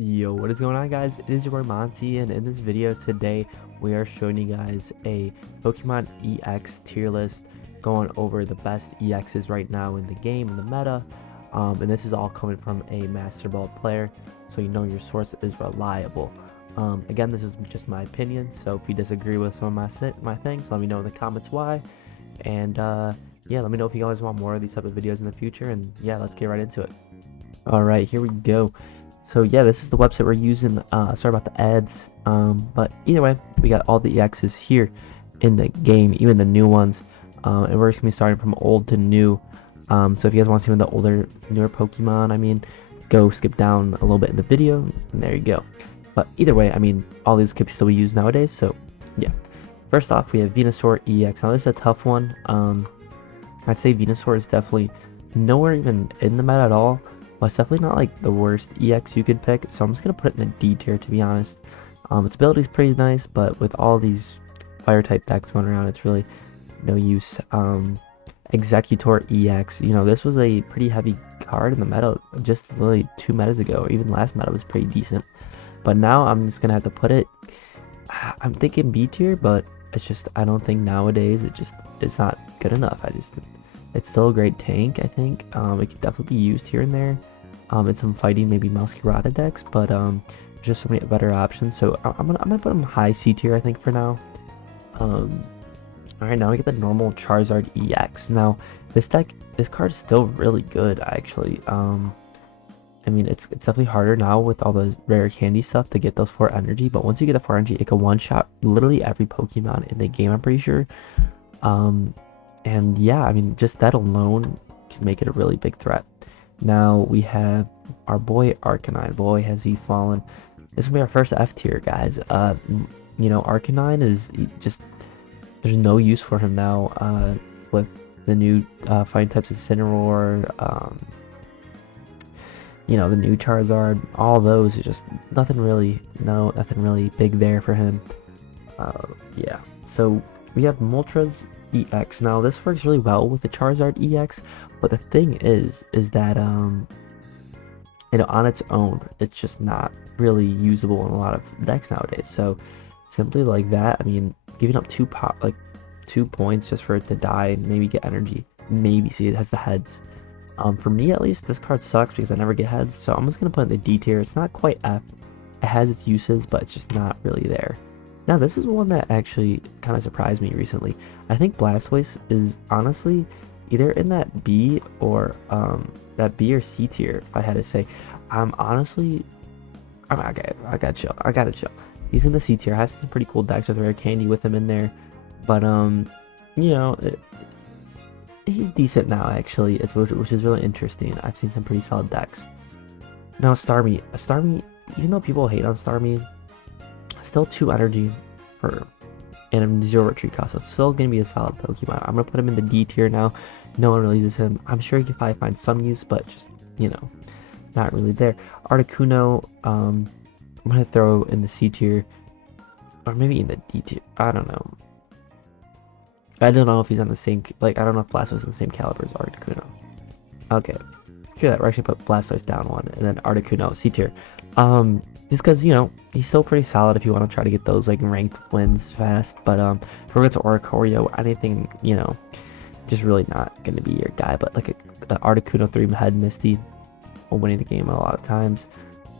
Yo, what is going on, guys? It is your boy Monty, and in this video today we are showing you guys a Pokemon EX tier list, going over the best EXs right now in the game, in the meta. And this is all coming from a Master Ball player, so you know your source is reliable. Again, this is just my opinion, so if you disagree with some of my things, let me know in the comments why. And yeah, let me know if you guys want more of these type of videos in the future, and yeah, let's get right into it. Alright, here we go. So yeah, this is the website we're using. Sorry about the ads. But either way, we got all the EXs here in the game, even the new ones. And we're just gonna be starting from old to new. So if you guys want to see one of the older, newer Pokemon, I mean, go skip down a little bit in the video, and there you go. But either way, I mean, all these could still be used nowadays. So yeah. First off, we have Venusaur EX. Now this is a tough one. I'd say Venusaur is definitely nowhere even in the meta at all. But it's definitely not like the worst EX you could pick, so I'm just gonna put it in the D tier, to be honest. Its ability is pretty nice, but with all these fire type decks going around, it's really no use. Executor EX, you know, this was a pretty heavy card in the meta just literally 2 metas ago, or even last meta was pretty decent. But now I'm just gonna have to put it, I'm thinking B tier, but it's just, I don't think nowadays it's not good enough. It's still a great tank, I think. It could definitely be used here and there. In some fighting, maybe Masquerada decks, but there's just so many better options. So I'm gonna put him high C tier, I think, for now. Alright, now we get the normal Charizard EX. Now this card is still really good, actually. I mean, it's definitely harder now with all the rare candy stuff to get those 4 energy, but once you get the 4 energy, it can one-shot literally every Pokemon in the game, I'm pretty sure. And yeah, I mean, just that alone can make it a really big threat. Now we have our boy Arcanine. Boy, has he fallen. This will be our first F tier, guys. You know, Arcanine is just, there's no use for him now, with the new fighting types of Incineroar, you know, the new Charizard, all those are just nothing really big there for him. Yeah, so we have Moltres EX. Now this works really well with the Charizard EX, but the thing is that you know, on its own, it's just not really usable in a lot of decks nowadays. So simply like that, I mean, giving up 2 points just for it to die and maybe get energy, maybe see it has the heads. For me at least, this card sucks because I never get heads, so I'm just gonna put it in the D tier. It's not quite F. It has its uses, but it's just not really there. Now this is one that actually kind of surprised me recently. I think Blastoise is honestly either in that B or C tier, if I had to say. Okay, I gotta chill. He's in the C tier. I have some pretty cool decks with rare candy with him in there, but you know, he's decent now actually, which is really interesting. I've seen some pretty solid decks. Now Starmie, even though people hate on Starmie, still 2 energy for and 0 retreat cost, so it's still gonna be a solid Pokemon. I'm gonna put him in the D tier now. No one really uses him. I'm sure you can probably find some use, but just, you know, not really there. Articuno, I'm gonna throw in the C tier, or maybe in the D tier. I don't know. I don't know if he's on the same, like, I don't know if Blastoise is in the same caliber as Articuno. Okay, screw that. We're actually put Blastoise down 1, and then Articuno C tier. Just because, you know, he's still pretty solid if you want to try to get those like ranked wins fast. But if we're going to Oricorio, anything, you know, just really not going to be your guy. But like a Articuno 3 Head Misty will winning the game a lot of times.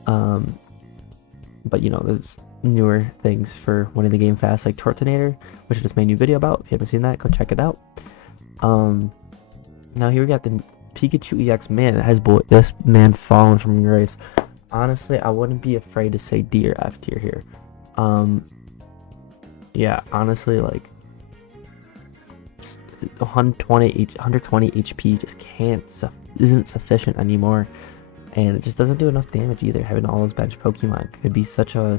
But you know, there's newer things for winning the game fast, like Tortonator, which I just made a new video about. If you haven't seen that, go check it out. Now here we got the Pikachu EX. Man, has this man fallen from grace. Honestly, I wouldn't be afraid to say D or F tier here. Yeah, honestly, like 120 HP just isn't sufficient anymore, and it just doesn't do enough damage either. Having all those bench Pokemon could be such a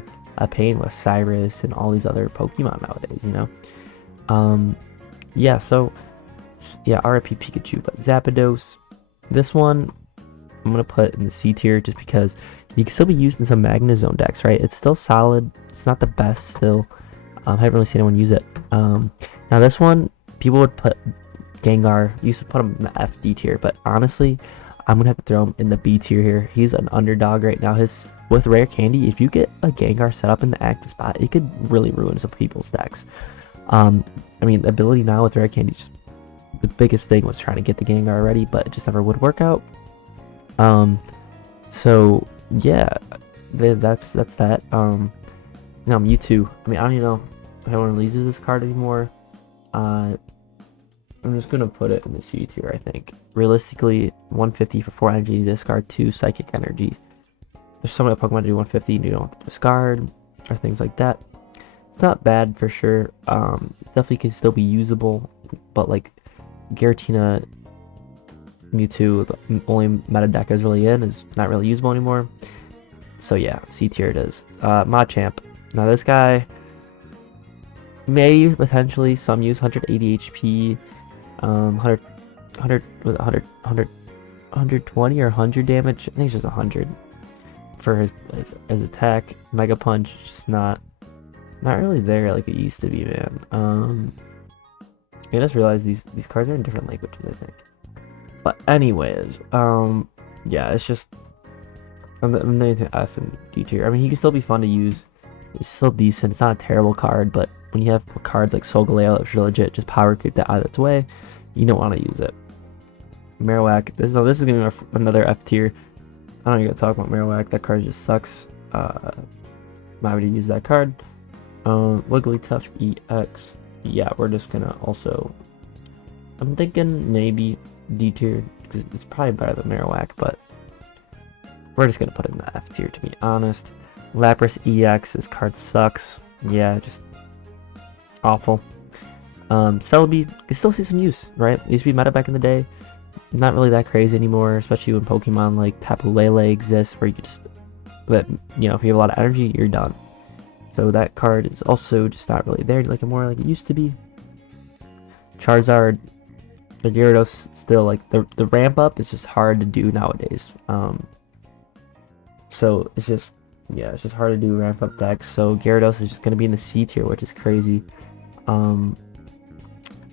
pain with Cyrus and all these other Pokemon nowadays, you know. Yeah, so yeah, RIP Pikachu. But Zapdos, this one I'm gonna put in the C tier just because you can still be used in some Magnezone decks, right? It's still solid. It's not the best still. I haven't really seen anyone use it. Now this one, people would put Gengar, used to put him in the FD tier, but honestly, I'm gonna have to throw him in the B tier here. He's an underdog right now. With rare candy, if you get a Gengar set up in the active spot, it could really ruin some people's decks. I mean, the ability now with rare candy, the biggest thing was trying to get the Gengar ready, but it just never would work out. So yeah, that's that. Now Mewtwo. I mean, I don't even know if I want to use this card anymore. I'm just gonna put it in the C tier. I think realistically, 150 for 4 energy, discard 2 psychic energy. There's so many Pokemon to do 150, and you don't have to discard or things like that. It's not bad for sure. Definitely can still be usable, but like Giratina, Mewtwo, the only meta deck is really in, is not really usable anymore. So yeah, C tier it is. Machamp. Now this guy may potentially some use, 180 HP, 120 or 100 damage. I think it's just 100 for his attack. Mega Punch, just not really there like it used to be, man. I just realized these cards are in different languages, I think. But anyways, yeah, it's just I'm to F and D tier. I mean, he can still be fun to use. It's still decent. It's not a terrible card, but when you have cards like Solgaleo, which are legit just power creep that out of its way, you don't want to use it. Marowak. This is gonna be another F tier. I don't even gonna talk about Marowak. That card just sucks. I'm not going to use that card. Wigglytuff EX. Yeah, we're just gonna also. I'm thinking maybe D tier because it's probably better than Marowak, but we're just gonna put it in the F tier to be honest. Lapras EX. This card sucks. Yeah, just awful. Celebi can still see some use, right? It used to be meta back in the day. Not really that crazy anymore, especially when Pokemon like Tapu Lele exists, where you could just, if you have a lot of energy, you're done. So that card is also just not really there like more like it used to be. Charizard, the Gyarados still like the ramp up is just hard to do nowadays. So it's just hard to do ramp up decks. So Gyarados is just gonna be in the C tier, which is crazy.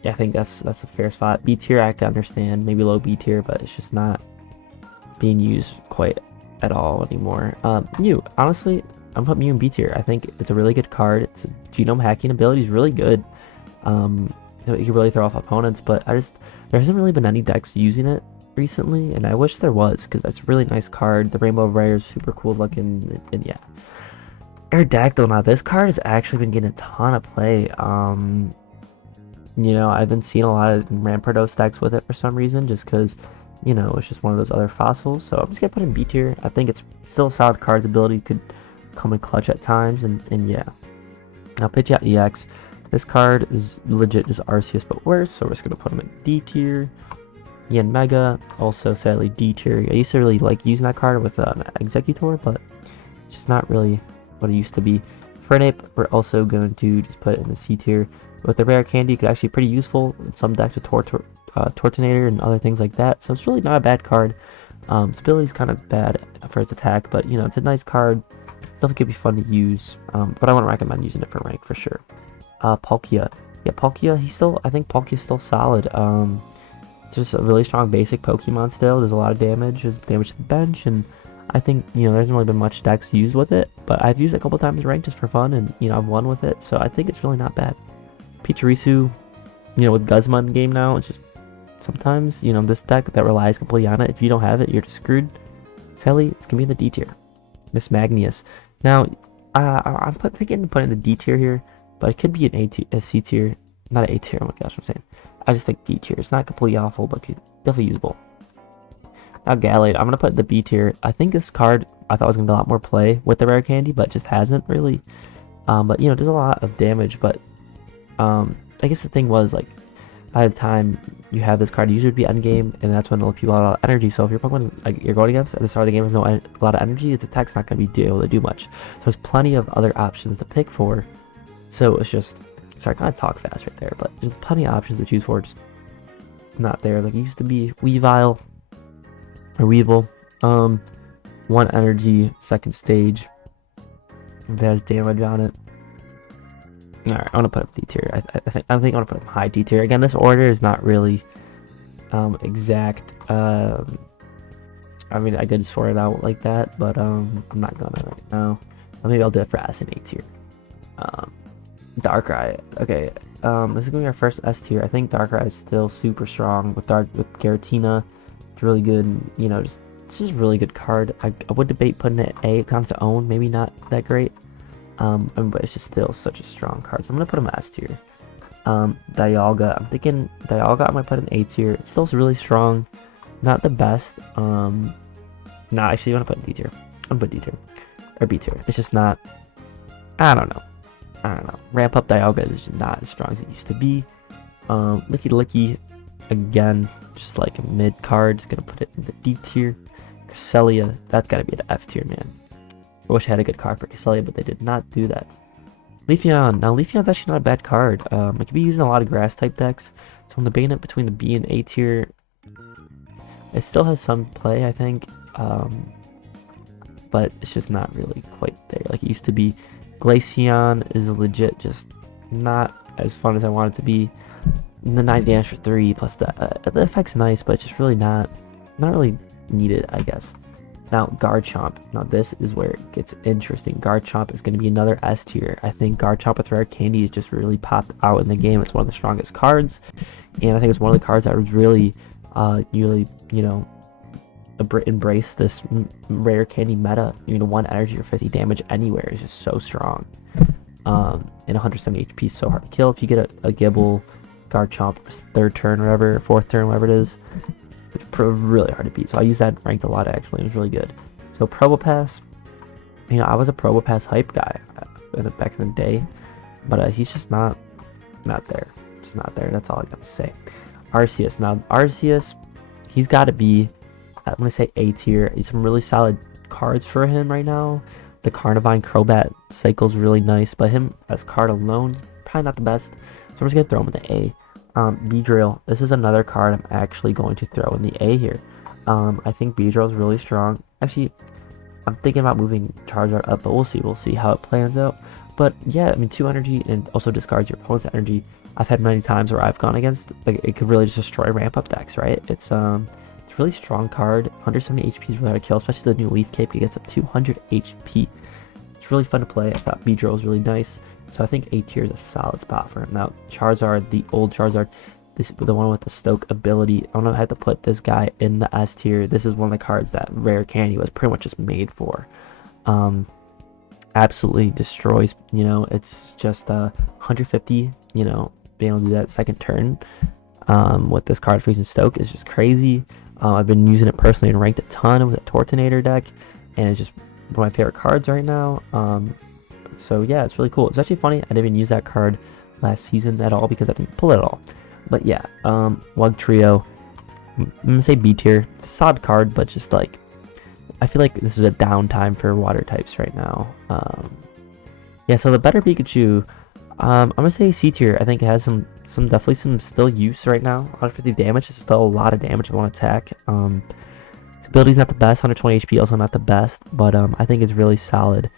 Yeah, I think that's a fair spot. B tier I can understand, maybe low B tier, but it's just not being used quite at all anymore. Mew, honestly, I'm putting Mew in B tier. I think it's a really good card. Its genome hacking ability is really good. You can really throw off opponents, but there hasn't really been any decks using it recently, and I wish there was because it's a really nice card. The Rainbow Rare is super cool looking, and yeah. Aerodactyl, now this card has actually been getting a ton of play. I've been seeing a lot of Rampardos decks with it for some reason, just because, it's just one of those other fossils. So I'm just gonna put it in B tier. I think it's still a solid card. Ability could come in clutch at times, and yeah. Now Pidgeot EX. This card is legit just Arceus but worse, so we're just gonna put him in D tier. Yen Mega, also sadly D tier. I used to really like using that card with Executor, but it's just not really what it used to be. Fernape, we're also going to just put it in the C tier. With the rare candy, it could actually be pretty useful in some decks with Tortonator and other things like that. So it's really not a bad card. Its ability is kind of bad for its attack, but it's a nice card. Stuff could be fun to use, but I wouldn't recommend using it for rank for sure. Palkia. Yeah, Palkia, I think Palkia's still solid. Just a really strong basic Pokemon still. There's a lot of damage. There's damage to the bench, and I think, there hasn't really been much decks used with it, but I've used it a couple times ranked just for fun, and, I've won with it, so I think it's really not bad. Pachirisu, with Guzma in the game now, it's just sometimes, this deck that relies completely on it, if you don't have it, you're just screwed. Sadly, it's going to be in the D tier. Miss Magnius. Now, I'm thinking of putting the D tier here, but it could be a C tier. Not an A tier, oh my gosh, I'm saying. I just think D tier. It's not completely awful, but definitely usable. Now Gallade, I'm going to put the B tier. I think this card, I thought was going to get a lot more play with the rare candy, but just hasn't really. But, there's a lot of damage, but I guess the thing was, like, by the time you have this card, it usually would be endgame, and that's when people have a lot of energy. So if your Pokemon you're going against at the start of the game has a lot of energy, its attack's not going to be able to do much. So there's plenty of other options to pick for. So it's just, sorry, I kind of talk fast right there, but there's plenty of options to choose for. Just, it's not there like it used to be. Weavile or Weevil, 1 energy, second stage. If it has damage on it. Alright, I want to put up D tier. I think I want to put up high D tier. Again, this order is not really exact. I mean, I could sort it out like that, but I'm not gonna right now. Maybe I'll do it for S and A tier. Um, Darkrai. Okay. This is gonna be our first S tier. I think Darkrai is still super strong with Giratina. It's really good. You know, it's just a really good card. I would debate putting it A. It comes to own, maybe not that great. But it's just still such a strong card. So I'm gonna put him S tier. Dialga. I'm thinking Dialga I might put in A tier. It's still really strong. Not the best. Nah, actually, I want to put D tier. I'm gonna put D tier or B tier. It's just not. I don't know. Ramp up Dialga is just not as strong as it used to be. Licky again, just like a mid card. Just gonna put it in the D tier. Cresselia, that's gotta be an F tier, man. I wish I had a good card for Cresselia, but they did not do that. Leafeon. Now Leafeon's actually not a bad card. It could be used in a lot of grass type decks. So I'm debating it between the B and A tier. It still has some play, I think. But it's just not really quite there like it used to be. Glaceon is legit just not as fun as I want it to be. The 9 damage for 3 plus the effect's nice, but it's just really not really needed, I guess. Now Garchomp. Now this is where it gets interesting. Garchomp is going to be another S tier. I think Garchomp with Rare Candy has just really popped out in the game. It's one of the strongest cards, and I think it's one of the cards that was really, you know, embrace this Rare Candy meta. You know, 1 energy or 50 damage anywhere is just so strong. And 170 HP is so hard to kill. If you get a Gibble, Garchomp, 3rd turn, whatever, 4th turn, whatever it is, it's really hard to beat. So I use that ranked a lot actually. It was really good. So Probopass, you know, I was a Probopass hype guy back in the day, but he's just not there. Just not there. That's all I got to say. Arceus. Now Arceus, he's got to be, I'm gonna say A tier. He's some really solid cards for him right now. The Carnivine Crobat cycle's really nice, but him as card alone, probably not the best. So I'm just gonna throw him in the A. Beedrill. This is another card I'm actually going to throw in the A here. I think Beedrill is really strong. Actually, I'm thinking about moving Charizard up, but we'll see. We'll see how it plans out. But yeah, I mean, 2 energy and also discards your opponent's energy. I've had many times where I've gone against, like, it could really just destroy ramp up decks, right? It's a really strong card. 170 HP is really hard to kill, especially the new Leaf Cape. It gets up 200 HP. It's really fun to play. I thought Beedrill was really nice. So I think A tier is a solid spot for him. Now, Charizard, the old Charizard, the one with the Stoke ability, I don't know if I have to put this guy in the S tier. This is one of the cards that Rare Candy was pretty much just made for. Absolutely destroys, you know, it's just 150, you know, being able to do that 2nd turn with this card freezing Stoke is just crazy. I've been using it personally and ranked a ton with a Tortonator deck, and it's just one of my favorite cards right now. So yeah, it's really cool. It's actually funny, I didn't even use that card last season at all because I didn't pull it at all. But yeah, Wugtrio, I'm gonna say B tier. It's a solid card, but just like, I feel like this is a downtime for water types right now. Yeah, so the better Pikachu, I'm gonna say C tier. I think it has some definitely some still use right now. 150 damage is still a lot of damage on attack. Its ability's not the best. 120 HP also not the best, but I think it's really solid.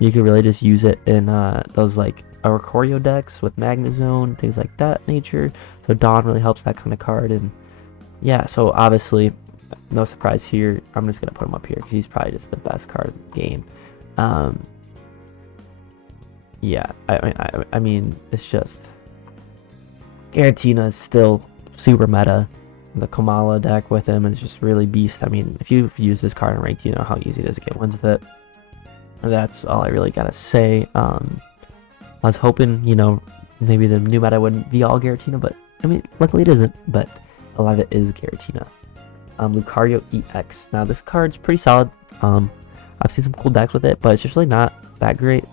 You can really just use it in those like Oricorio decks with Magnezone, things like that nature. So Dawn really helps that kind of card, and yeah, so obviously no surprise here. I'm just gonna put him up here because he's probably just the best card in the game. Yeah, I mean, it's just Giratina is still super meta. The Kamala deck with him is just really beast. I mean, if you've used this card in ranked, you know how easy it is to get wins with it. That's all I really gotta say. I was hoping, you know, maybe the new meta wouldn't be all Giratina, but I mean, luckily it isn't. But a lot of it is Giratina. Lucario EX. Now this card's pretty solid. I've seen some cool decks with it, but it's just really not that great.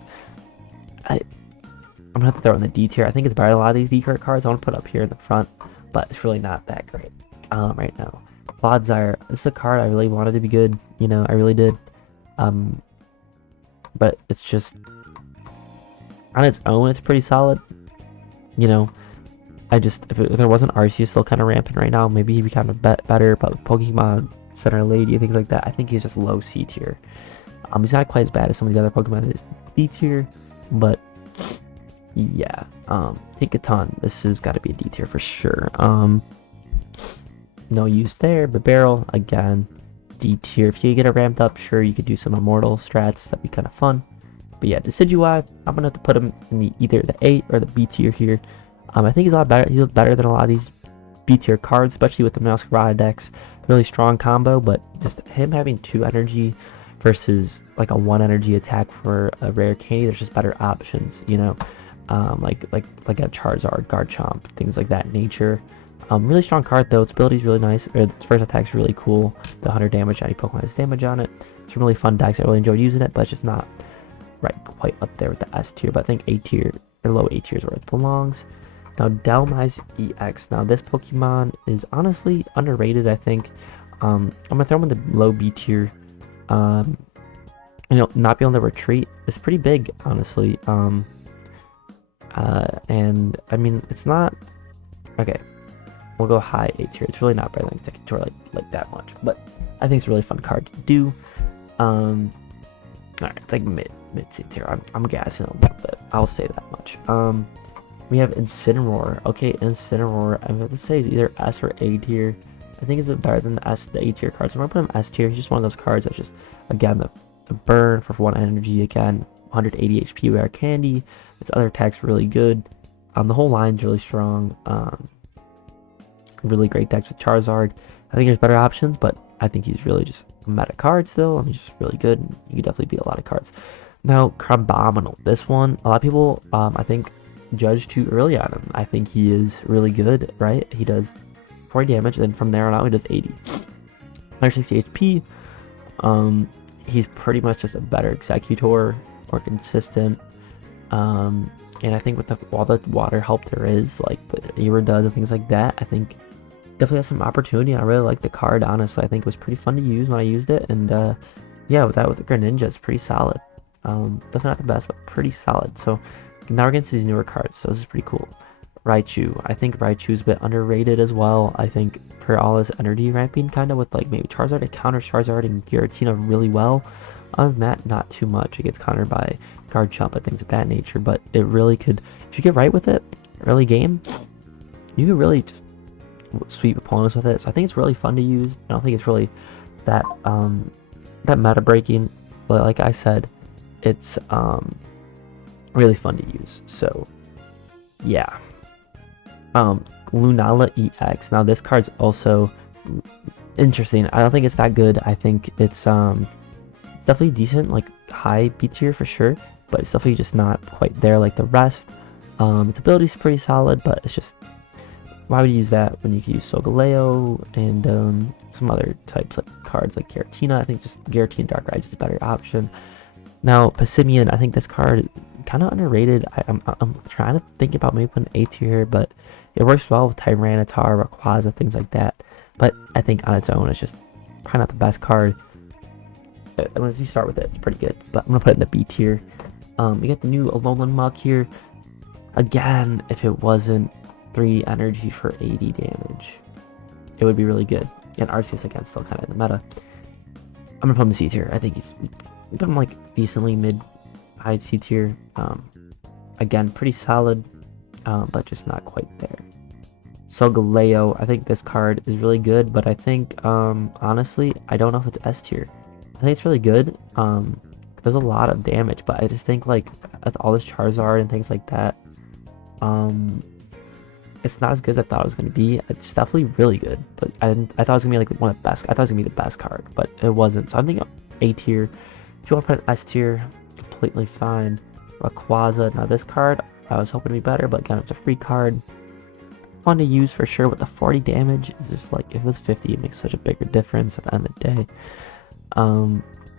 I'm gonna have to throw it in the D tier. I think it's better than a lot of these D card cards. I want to put it up here in the front, but it's really not that great right now. Clodsire. This is a card I really wanted to be good. You know, I really did. But it's just on its own, it's pretty solid. You know, if there wasn't Arceus still kind of rampant right now, maybe he'd be kind of better. But with Pokemon Center Lady and things like that, I think he's just low C tier. He's not quite as bad as some of the other Pokemon that is D tier, but yeah, Tinkaton, this has got to be a D tier for sure. no use there. But Barrel, again, D tier. If you get it ramped up, sure, you could do some Immortal strats. That'd be kind of fun. But yeah, Decidueye, I'm going to have to put him in either the A or the B tier here. I think he's a lot better. He's better than a lot of these B tier cards, especially with the Masquerade decks. Really strong combo, but just him having 2 energy versus like a 1 energy attack for a rare candy, there's just better options, you know, like a Charizard, Garchomp, things like that nature. Really strong card though. Its ability is really nice. Its first attack's really cool. The 100 damage, any Pokemon has damage on it. It's a really fun deck. I really enjoyed using it, but it's just not right quite up there with the S tier. But I think A tier or low A tier is where it belongs. Now Dhelmise EX. Now this Pokemon is honestly underrated. I think I'm gonna throw him in the low B tier. You know, not being able to retreat is pretty big, honestly. And I mean, it's not okay. We'll go high A tier. It's really not better than Executor like that much, but I think it's a really fun card to do. Alright, it's like mid C tier. I'm gassing a little bit. I'll say that much. We have Incineroar. Okay, Incineroar, I'm going to say is either S or A tier. I think it's a bit better than the A tier cards. So I'm going to put him S tier. He's just one of those cards that's just, again, the burn for 1 energy, again, 180 HP rare candy. Its other attack's really good. The whole line's really strong. Really great decks with Charizard. I think there's better options, but I think he's really just a meta card still. I mean, he's just really good. You could definitely beat a lot of cards. Now, Crabominal. This one, a lot of people, I think, judge too early on him. I think he is really good, right? He does 40 damage, and then from there on out, he does 80. 160 HP. He's pretty much just a better Executor, more consistent. And I think with all the water help there is, like the Ewer does and things like that, I think definitely has some opportunity. I really like the card, honestly. I think it was pretty fun to use when I used it, and yeah, with the Greninja, it's pretty solid. Definitely not the best, but pretty solid. So now we're getting to these newer cards, so this is pretty cool. Raichu. I think Raichu's a bit underrated as well. I think for all his energy ramping, kind of with like maybe Charizard, it counters Charizard and Giratina really well. Other than that, not too much. It gets countered by Garchomp and things of that nature, but it really could, if you get right with it early game, you could really just sweep opponents with it. So I think it's really fun to use. I don't think it's really that that meta breaking, but like I said, it's really fun to use. So yeah. Lunala EX. Now this card's also interesting. I don't think it's that good. I think it's definitely decent, like high B tier for sure, but it's definitely just not quite there like the rest. Its ability's pretty solid, but it's just, why would you use that when you could use Solgaleo and some other types like cards like Giratina? I think just Giratina Darkrai is a better option. Now Passimian, I think this card kind of underrated. I'm trying to think about maybe putting A tier here, but it works well with Tyranitar, Rayquaza, things like that. But I think on its own, it's just probably not the best card. Once you start with it, it's pretty good. But I'm gonna put it in the B tier. We get the new Alolan Muk here. Again, if it wasn't 3 energy for 80 damage, it would be really good. And Arceus again, still kind of in the meta. I'm gonna put him in C tier. I think he's put him like decently mid, high C tier. Again, pretty solid, but just not quite there. Solgaleo, I think this card is really good, but I think honestly, I don't know if it's S tier. I think it's really good. There's a lot of damage, but I just think like with all this Charizard and things like that, it's not as good as I thought it was going to be. It's definitely really good, but I thought it was going to be like one of the best. I thought it was going to be the best card, but it wasn't. So I'm thinking A tier. If you want to put an S tier, completely fine. Rayquaza. Now this card, I was hoping to be better, but again, it's a free card. Fun to use for sure, but the 40 damage is just like, if it was 50, it makes such a bigger difference at the end of the day.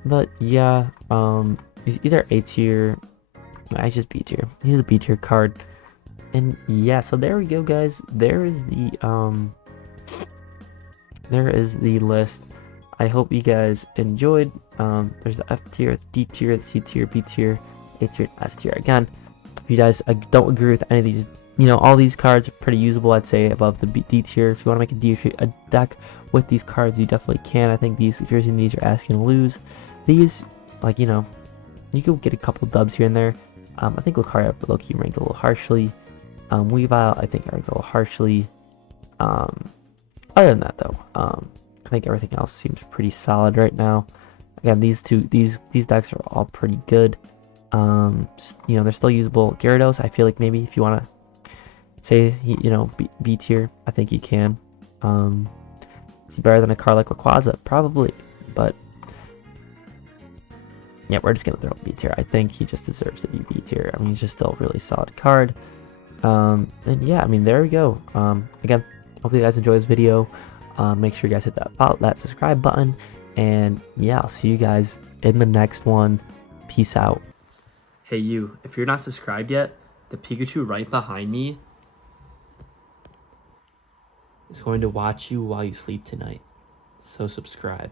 But yeah, he's either A tier, I just B tier. He's a B tier card. And yeah, so there we go, guys. There is the list. I hope you guys enjoyed. There's the F tier, D tier, C tier, B tier, A tier, S tier. Again, if you guys don't agree with any of these, you know, all these cards are pretty usable, I'd say, above the D tier. If you want to make a deck with these cards, you definitely can. I think these, if you're using these, you're asking to lose. These, like, you know, you could get a couple dubs here and there. I think Lucario low-key ranked a little harshly. Weavile, I think I ranked a little harshly. Other than that, though, I think everything else seems pretty solid right now. Again, these decks are all pretty good. You know, they're still usable. Gyarados, I feel like maybe if you want to say you know B tier, I think you can. Is he better than a card like Rayquaza? Probably, but yeah, we're just gonna throw B tier. I think he just deserves to be B tier. I mean, he's just still a really solid card. And yeah, I mean, there we go. Again, hopefully you guys enjoy this video. Make sure you guys hit that subscribe button, and yeah, I'll see you guys in the next one. Peace out. Hey you, if you're not subscribed yet, the Pikachu right behind me is going to watch you while you sleep tonight. So subscribe.